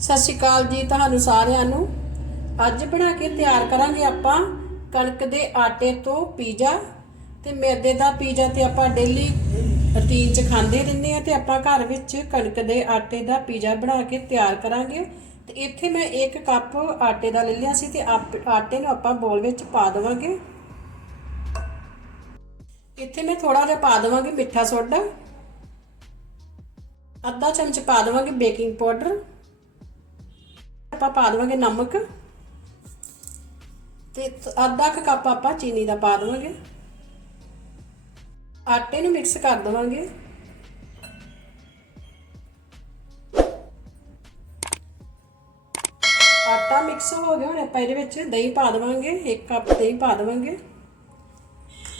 ਸਤਿ ਸ਼੍ਰੀ ਅਕਾਲ ਜੀ ਤੁਹਾਨੂੰ ਸਾਰਿਆਂ ਨੂੰ। ਅੱਜ ਬਣਾ ਕੇ ਤਿਆਰ ਕਰਾਂਗੇ ਆਪਾਂ ਕਣਕ ਦੇ ਆਟੇ ਤੋਂ ਪੀਜ਼ਾ ਤੇ ਮੈਦੇ ਦਾ ਪੀਜ਼ਾ ਤੇ ਆਪਾਂ ਡੇਲੀ ਰੂਟੀਨ ਚ ਖਾਂਦੇ ਰਹਿੰਦੇ ਆ ਤੇ ਆਪਾਂ ਘਰ ਵਿੱਚ ਕਣਕ ਦੇ ਆਟੇ ਦਾ ਪੀਜ਼ਾ ਬਣਾ ਕੇ ਤਿਆਰ ਕਰਾਂਗੇ। ਤੇ ਇੱਥੇ ਮੈਂ 1 ਕੱਪ ਆਟੇ ਦਾ ਲੈ ਲਿਆ ਸੀ ਤੇ ਆਪ- ਆਟੇ ਨੂੰ ਆਪਾਂ ਬੋਲ ਵਿੱਚ ਪਾ ਦੇਵਾਂਗੇ। ਇੱਥੇ ਮੈਂ ਥੋੜਾ ਜਿਹਾ ਪਾ ਦੇਵਾਂਗੀ ਮਿੱਠਾ ਸੋਡਾ। ਅੱਧਾ ਚਮਚ ਪਾ ਦੇਵਾਂਗੇ ਬੇਕਿੰਗ ਪਾਊਡਰ। ਆਪਾਂ ਪਾ ਦੇਵਾਂਗੇ ਨਮਕ। ਤੇ ਅੱਧਾ ਕੁ ਕੱਪ ਆਪਾਂ ਚੀਨੀ ਦਾ ਪਾ ਦੇਵਾਂਗੇ। ਆਟੇ ਨੂੰ ਮਿਕਸ ਕਰ ਦੇਵਾਂਗੇ। ਆਟਾ ਮਿਕਸ ਹੋ ਗਿਆ, ਹੁਣ ਆਪਾਂ ਇਹਦੇ ਵਿੱਚ ਦਹੀਂ ਪਾ ਦੇਵਾਂਗੇ 1 ਕੱਪ ਦਹੀਂ ਪਾ ਦੇਵਾਂਗੇ।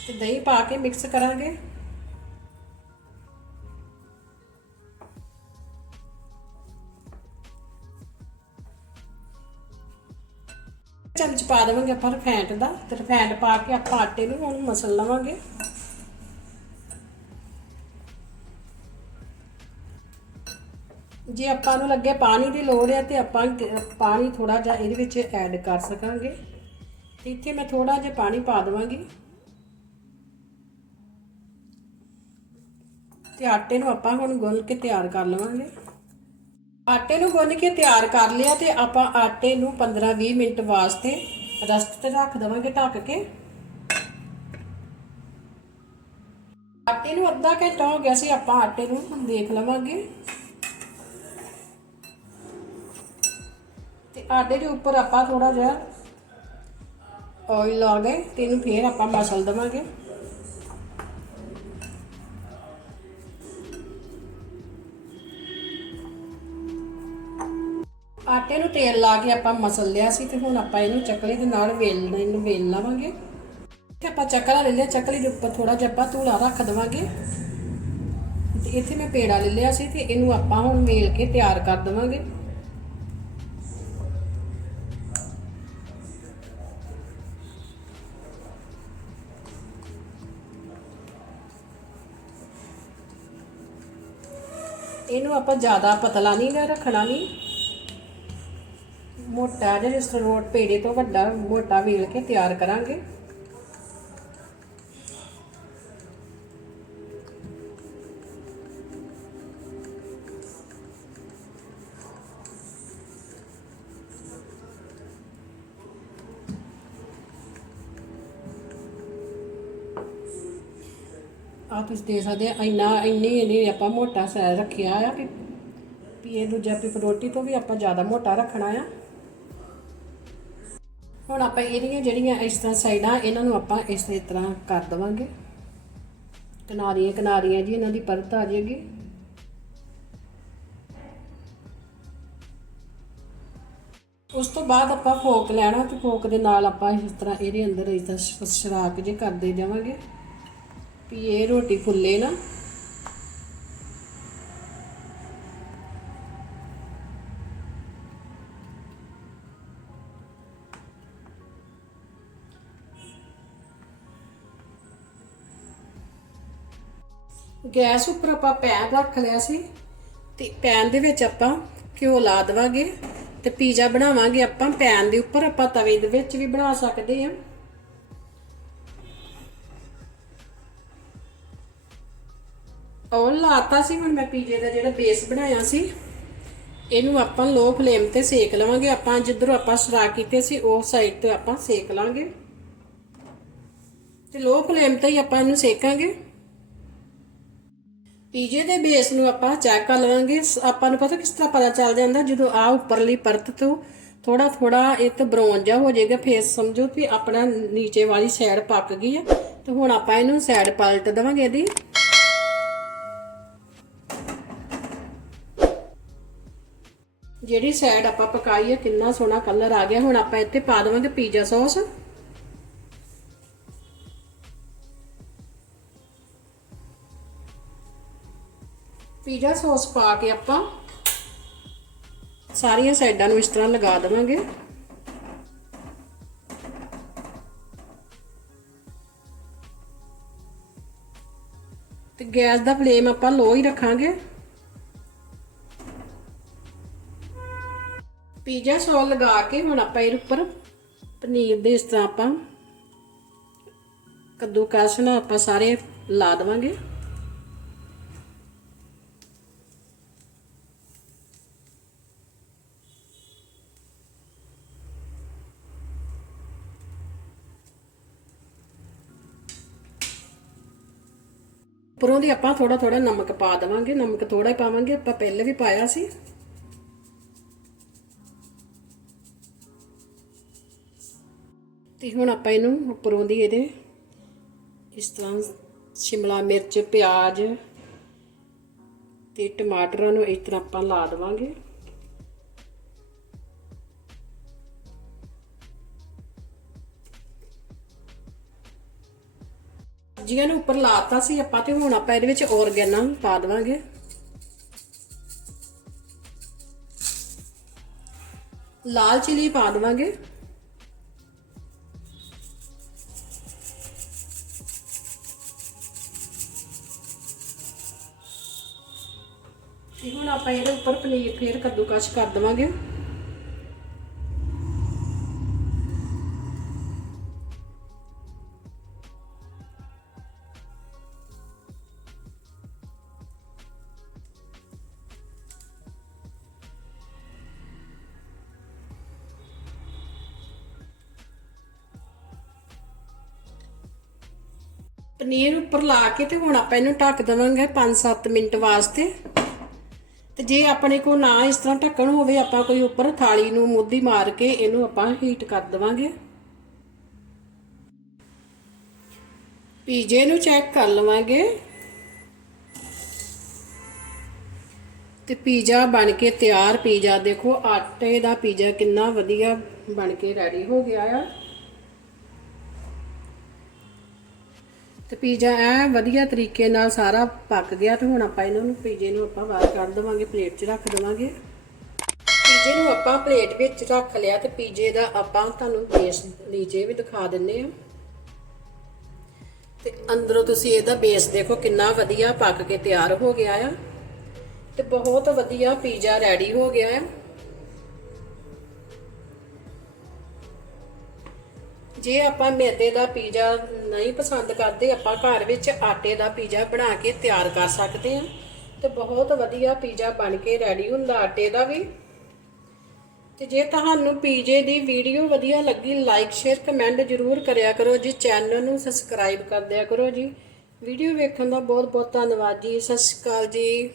ਤੇ ਦਹੀਂ ਪਾ ਕੇ ਮਿਕਸ ਕਰਾਂਗੇ। ਚਮਚ ਪਾ ਦੇਵਾਂਗੇ ਆਪਾਂ ਰਿਫੈਂਡ ਦਾ, ਤੇ ਰਿਫੈਂਡ ਪਾ ਕੇ ਆਪਾਂ ਆਟੇ ਨੂੰ ਹੁਣ ਮਸਲ ਲਵਾਂਗੇ। ਜੇ ਆਪਾਂ ਨੂੰ ਲੱਗੇ ਪਾਣੀ ਦੀ ਲੋੜ ਹੈ ਤੇ ਆਪਾਂ ਪਾਣੀ ਥੋੜਾ ਜਿਹਾ ਇਹਦੇ ਵਿੱਚ ਐਡ ਕਰ ਸਕਾਂਗੇ। ਤੇ ਇੱਥੇ ਮੈਂ ਥੋੜਾ ਜਿਹਾ ਪਾਣੀ ਪਾ ਦੇਵਾਂਗੀ। ਤੇ ਆਟੇ ਨੂੰ ਆਪਾਂ ਹੁਣ ਗੁੰਨ ਕੇ ਤਿਆਰ ਕਰ ਲਵਾਂਗੇ। ਆਟੇ ਨੂੰ ਗੁੰਨ ਕੇ ਤਿਆਰ ਕਰ ਲਿਆ ਤੇ ਆਪਾਂ ਆਟੇ ਨੂੰ 15-20 ਮਿੰਟ ਵਾਸਤੇ ਰਸਤ ਤੇ ਰੱਖ ਦੇਵਾਂਗੇ ਢੱਕ ਕੇ। ਆਟੇ ਨੂੰ ਅੱਧਾ ਘੰਟਾ ਹੋ ਗਿਆ ਸੀ, ਆਪਾਂ ਆਟੇ ਨੂੰ ਦੇਖ ਲਵਾਂਗੇ। ਤੇ ਆਟੇ ਦੇ ਉੱਪਰ ਆਪਾਂ ਥੋੜਾ ਜਿਹਾ ਆਇਲ ਲਾ ਕੇ ਤੇ ਇਹਨੂੰ ਫੇਰ ਆਪਾਂ ਮਸਲ ਦੇਵਾਂਗੇ। ਆਟੇ ਨੂੰ ਤੇਲ ਲਾ ਕੇ ਆਪਾਂ ਮਸਲ ਲਿਆ ਸੀ ਤੇ ਹੁਣ ਆਪਾਂ ਇਹਨੂੰ ਚੱਕਲੇ ਦੇ ਨਾਲ ਵੇਲਣਾ, ਇਹਨੂੰ ਵੇਲ ਲਵਾਂਗੇ। ਤੇ ਆਪਾਂ ਚਕਲਾ ਲੈ ਲਿਆ, ਚੱਕਲੀ ਦੇ ਉੱਪਰ ਥੋੜਾ ਜਿਹਾ ਆਪਾਂ ਧੂੜਾ ਰੱਖ ਦੇਵਾਂਗੇ। ਤੇ ਇੱਥੇ ਮੈਂ ਪੇੜਾ ਲੈ ਲਿਆ ਸੀ ਤੇ ਇਹਨੂੰ ਆਪਾਂ ਹੁਣ ਵੇਲ ਕੇ ਤਿਆਰ ਕਰ ਦੇਵਾਂਗੇ। ਇਹਨੂੰ ਆਪਾਂ ਜ਼ਿਆਦਾ ਪਤਲਾ ਨਹੀਂ ਗਾ ਰੱਖਣਾ ਨਹੀਂ ਮੋਟਾ ਜਿਹਾ ਜਿਸ ਤਰ੍ਹਾਂ ਰੋਟ ਪੇੜੇ ਤੋਂ ਵੱਡਾ ਮੋਟਾ ਵੇਲ ਕੇ ਤਿਆਰ ਕਰਾਂਗੇ। ਆ ਤੁਸੀਂ ਦੇ ਸਕਦੇ ਆ, ਇੰਨਾ, ਇੰਨੀ ਇਹਨੇ ਆਪਾਂ ਮੋਟਾ ਸੈ ਰੱਖਿਆ ਆ ਕਿ ਇਹ ਦੂਜਾ ਵੀ ਰੋਟੀ ਤੋਂ ਵੀ ਆਪਾਂ ਜ਼ਿਆਦਾ ਮੋਟਾ ਰੱਖਣਾ ਆ। ਹੁਣ ਆਪਾਂ ਇਹਦੀਆਂ ਜਿਹੜੀਆਂ ਇਸ ਤਰ੍ਹਾਂ ਸਾਈਡਾਂ, ਇਹਨਾਂ ਨੂੰ ਆਪਾਂ ਇਸੇ ਤਰ੍ਹਾਂ ਕਰ ਦਵਾਂਗੇ। ਕਿਨਾਰੀਆਂ ਕਿਨਾਰੀਆਂ ਜੀ, ਇਹਨਾਂ ਦੀ ਪਰਤ ਆ ਜਾਏਗੀ। ਉਸ ਤੋਂ ਬਾਅਦ ਆਪਾਂ ਫੋਕ ਲੈਣਾ ਤੇ ਫੋਕ ਦੇ ਨਾਲ ਆਪਾਂ ਇਸ ਤਰ੍ਹਾਂ ਇਹਦੇ ਅੰਦਰ ਇਸ ਤਰ੍ਹਾਂ ਸ਼ਰਾਕ ਜੇ ਕਰਦੇ ਜਾਵਾਂਗੇ। ਵੀ ਇਹ ਰੋਟੀ ਫੁੱਲੇ ਨਾ। ਗੈਸ ਉੱਪਰ ਆਪਾਂ ਪੈਨ ਰੱਖ ਲਿਆ ਸੀ ਤੇ ਪੈਨ ਦੇ ਵਿੱਚ ਆਪਾਂ ਘਿਓ ਲਾ ਦੇਵਾਂਗੇ ਤੇ ਪੀਜ਼ਾ ਬਣਾਵਾਂਗੇ ਆਪਾਂ। ਪੈਨ ਦੇ ਉੱਪਰ ਆਪਾਂ ਤਵੇ ਦੇ ਵਿੱਚ ਵੀ ਬਣਾ ਸਕਦੇ ਹਾਂ। ਉਹ ਲਾਤਾ ਸੀ ਹੁਣ ਮੈਂ ਪੀਜ਼ੇ ਦਾ ਜਿਹੜਾ ਬੇਸ ਬਣਾਇਆ ਸੀ। ਇਹਨੂੰ ਆਪਾਂ ਲੋ ਫਲੇਮ ਤੇ ਸੇਕ ਲਵਾਂਗੇ। ਆਪਾਂ ਜਿੱਧਰੋਂ ਆਪਾਂ ਸਰਾ ਕੀਤੇ ਸੀ, ਉਹ ਸਾਈਡ ਤੇ ਆਪਾਂ ਸੇਕ ਲਾਂਗੇ। ਤੇ ਲੋ ਫਲੇਮ ਤੇ ਹੀ ਆਪਾਂ ਇਹਨੂੰ ਸੇਕਾਂਗੇ। ਪੀਜ਼ੇ ਦੇ ਬੇਸ ਨੂੰ ਆਪਾਂ ਚੈੱਕ ਕਰ ਲਵਾਂਗੇ। ਆਪਾਂ ਨੂੰ ਪਤਾ ਕਿਸ ਤਰ੍ਹਾਂ ਪਤਾ ਚੱਲ ਜਾਂਦਾ ਜਦੋਂ ਆ ਉੱਪਰਲੀ ਪਰਤ ਤੋਂ ਥੋੜਾ ਥੋੜਾ ਇਹ ਤੇ ਬਰੌਨ ਜਿਹਾ ਹੋ ਜਾਏਗਾ। ਫੇਰ ਸਮਝੋ ਵੀ ਆਪਣਾ ਨੀਚੇ ਵਾਲੀ ਸਾਈਡ ਪੱਕ ਗਈ ਹੈ ਤੇ ਹੁਣ ਆਪਾਂ ਇਹਨੂੰ ਸਾਈਡ ਪਲਟ ਦੇਵਾਂਗੇ ਇਹਦੀ। ਜਿਹੜੀ ਸਾਈਡ ਆਪਾਂ ਪਕਾਈ ਹੈ ਕਿੰਨਾ ਸੋਹਣਾ ਕਲਰ ਆ ਗਿਆ। ਹੁਣ ਆਪਾਂ ਇੱਥੇ ਪਾ ਦੇਵਾਂਗੇ ਪੀਜ਼ਾ ਸੌਸ ਪੀਜ਼ਾ ਸੌਸ ਪਾ ਕੇ ਆਪਾਂ ਸਾਰੀਆਂ ਸਾਈਡਾਂ ਨੂੰ ਇਸ ਤਰ੍ਹਾਂ ਲਗਾ ਦੇਵਾਂਗੇ। ਤੇ ਗੈਸ ਦਾ ਫਲੇਮ ਆਪਾਂ ਲੋ ਹੀ ਰੱਖਾਂਗੇ। ਪੀਜ਼ਾ ਸੌਸ ਲਗਾ ਕੇ ਹੁਣ ਆਪਾਂ ਇਹਦੇ ਉੱਪਰ ਪਨੀਰ ਦੇ ਇਸ ਤਰ੍ਹਾਂ ਆਪਾਂ ਕੱਦੂਕਸ ਨਾਲ ਆਪਾਂ ਸਾਰੇ ਲਾ ਦੇਵਾਂਗੇ। ਉੱਪਰੋਂ ਦੀ ਆਪਾਂ ਥੋੜਾ ਥੋੜਾ ਨਮਕ ਪਾ ਦੇਵਾਂਗੇ, ਨਮਕ ਥੋੜਾ ਹੀ ਪਾਵਾਂਗੇ, ਆਪਾਂ ਪਹਿਲੇ ਵੀ ਪਾਇਆ ਸੀ। ਤੇ ਹੁਣ ਆਪਾਂ ਇਹਨੂੰ ਉੱਪਰੋਂ ਦੀ ਇਹਦੇ ਇਸ ਤਰ੍ਹਾਂ ਸ਼ਿਮਲਾ ਮਿਰਚ, ਪਿਆਜ਼ ਤੇ ਟਮਾਟਰਾਂ ਨੂੰ ਇਸ ਤਰ੍ਹਾਂ ਆਪਾਂ ਲਾ ਦੇਵਾਂਗੇ। ਸਬਜ਼ੀਆਂ ਨੂੰ ਉੱਪਰ ਲਾਤਾ ਸੀ ਆਪਾਂ ਤੇ ਹੁਣ ਆਪਾਂ ਇਹਦੇ ਵਿੱਚ ਔਰਗੈਨਾ ਪਾ ਦੇਵਾਂਗੇ। ਲਾਲ ਚਿਲੀ ਪਾ ਦੇਵਾਂਗੇ। ਤੇ ਹੁਣ ਆਪਾਂ ਇਹਦੇ ਉੱਪਰ ਪਨੀਰ ਫੇਰ ਕੱਦੂਕਸ਼ ਕਰ ਦੇਵਾਂਗੇ। ਪਨੀਰ ਉੱਪਰ ਲਾ ਕੇ ਤੇ ਹੁਣ ਆਪਾਂ ਇਹਨੂੰ ਢੱਕ ਦੇਵਾਂਗੇ 5-7 ਮਿੰਟ ਵਾਸਤੇ। ਤੇ ਜੇ ਆਪਣੇ ਕੋਲ ਨਾ ਇਸ ਤਰ੍ਹਾਂ ਢੱਕਣ ਹੋਵੇ, ਆਪਾਂ ਕੋਈ ਉੱਪਰ ਥਾਲੀ ਨੂੰ ਮੁੱਦੀ ਮਾਰ ਕੇ ਇਹਨੂੰ ਆਪਾਂ ਹੀਟ ਕਰ ਦੇਵਾਂਗੇ। ਪੀਜੇ ਨੂੰ ਚੈੱਕ ਕਰ ਲਵਾਂਗੇ। ਤੇ ਪੀਜ਼ਾ ਬਣ ਕੇ ਤਿਆਰ, ਪੀਜ਼ਾ ਦੇਖੋ, ਆਟੇ ਦਾ ਪੀਜ਼ਾ ਕਿੰਨਾ ਵਧੀਆ ਬਣ ਕੇ ਰੈਡੀ ਹੋ ਗਿਆ ਆ। ਤੇ ਪੀਜ਼ਾ ਐ ਵਧੀਆ ਤਰੀਕੇ ਨਾਲ ਸਾਰਾ ਪੱਕ ਗਿਆ ਤੇ ਹੁਣ ਆਪਾਂ ਇਹਨਾਂ ਨੂੰ ਪੀਜ਼ੇ ਨੂੰ ਆਪਾਂ ਬਾਹਰ ਕੱਢ ਦੇਵਾਂਗੇ, ਪਲੇਟ 'ਚ ਰੱਖ ਦੇਵਾਂਗੇ। ਪੀਜ਼ੇ ਨੂੰ ਆਪਾਂ ਪਲੇਟ ਵਿੱਚ ਰੱਖ ਲਿਆ ਤੇ ਪੀਜ਼ੇ ਦਾ ਆਪਾਂ ਤੁਹਾਨੂੰ ਬੇਸ ਨੀਚੇ ਵੀ ਦਿਖਾ ਦਿੰਨੇ ਆ। ਤੇ ਅੰਦਰੋਂ ਤੁਸੀਂ ਇਹਦਾ ਬੇਸ ਦੇਖੋ ਕਿੰਨਾ ਵਧੀਆ ਪੱਕ ਕੇ ਤਿਆਰ ਹੋ ਗਿਆ ਆ। ਤੇ ਬਹੁਤ ਵਧੀਆ ਪੀਜ਼ਾ ਰੈਡੀ ਹੋ ਗਿਆ ਆ। ਜੇ ਆਪਾਂ ਮੈਦੇ ਦਾ ਪੀਜ਼ਾ ਨਹੀਂ ਪਸੰਦ ਕਰਦੇ, ਆਪਾਂ ਘਰ ਵਿੱਚ ਆਟੇ ਦਾ ਪੀਜ਼ਾ ਬਣਾ ਕੇ ਤਿਆਰ ਕਰ ਸਕਦੇ ਹਾਂ। ਤੇ ਬਹੁਤ ਵਧੀਆ ਪੀਜ਼ਾ ਬਣ ਕੇ ਰੈਡੀ ਹੁੰਦਾ ਆਟੇ ਦਾ ਵੀ। ਤੇ ਜੇ ਤੁਹਾਨੂੰ ਪੀਜ਼ੇ ਦੀ ਵੀਡੀਓ ਵਧੀਆ ਲੱਗੀ ਲਾਈਕ ਸ਼ੇਅਰ ਕਮੈਂਟ ਜ਼ਰੂਰ ਕਰਿਆ ਕਰੋ ਜੀ। ਚੈਨਲ ਨੂੰ ਸਬਸਕ੍ਰਾਈਬ ਕਰ ਦਿਆ ਕਰੋ ਜੀ। ਵੀਡੀਓ ਵੇਖਣ ਦਾ ਬਹੁਤ ਬਹੁਤ ਧੰਨਵਾਦ ਜੀ। ਸਤਿ ਸ਼੍ਰੀ ਅਕਾਲ ਜੀ।